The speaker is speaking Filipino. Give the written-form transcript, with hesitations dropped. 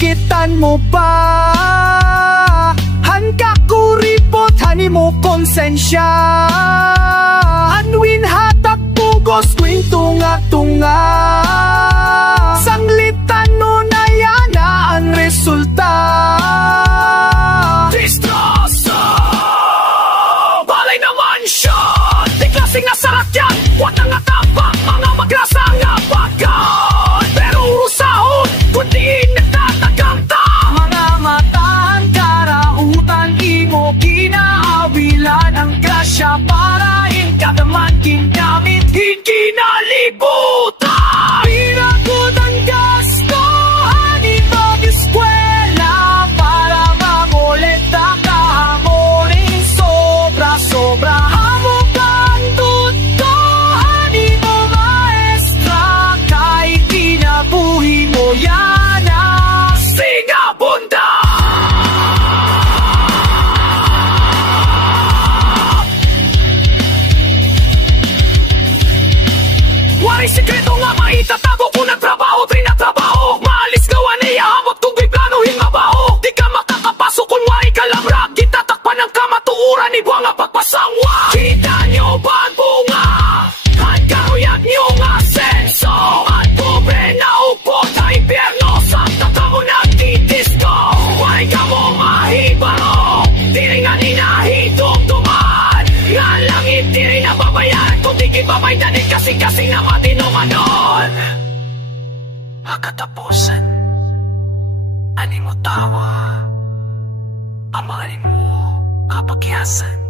sakitan mo ba? Hangga kuripot hani mo konsensya. Anwin hatak pugos tuwing tunga-tunga. Sanglitan no na yan ang resulta. Distroso balay naman siya. Di klaseng nasakyan, huwag nang atapa mga magrasa nga bagat. Pero urusahon, kundi nagtatagang ta. Mga mataan, karautan, imo kinaawilan ang grasya para inkadaman ginamit, hinkinalibutan. Pinagod ang gasto, hani pag-eskwela para mangolekta kahamonin sobra-sobra. Amo pantut ko, hani mo maestra, kahit kinabuhi mo yan ang singabunda. Waray sikreto nga maitatago kung nagtrabaho, trinatrabaho. Maalis gawa niya habang tubig planuhin mabaho. Di ka makakapasok kung waray kalamra. Kitatakpan ng kamatuuran, ibuwa nga pagpasangwa. Kita nyo ba ang bunga? At karuyag nyo nga senso. At pobre na upo sa impyerno. Sa tatamo nagtitisco. Waray ka mo mahibaro. Di rin nga ninahitong tuman. Nga langit di rin nababayan. Kung di kipapaydanin kasing-kasing na matinomanon. Katapusan, ani mo tawa, ang mga mo kapagyasan.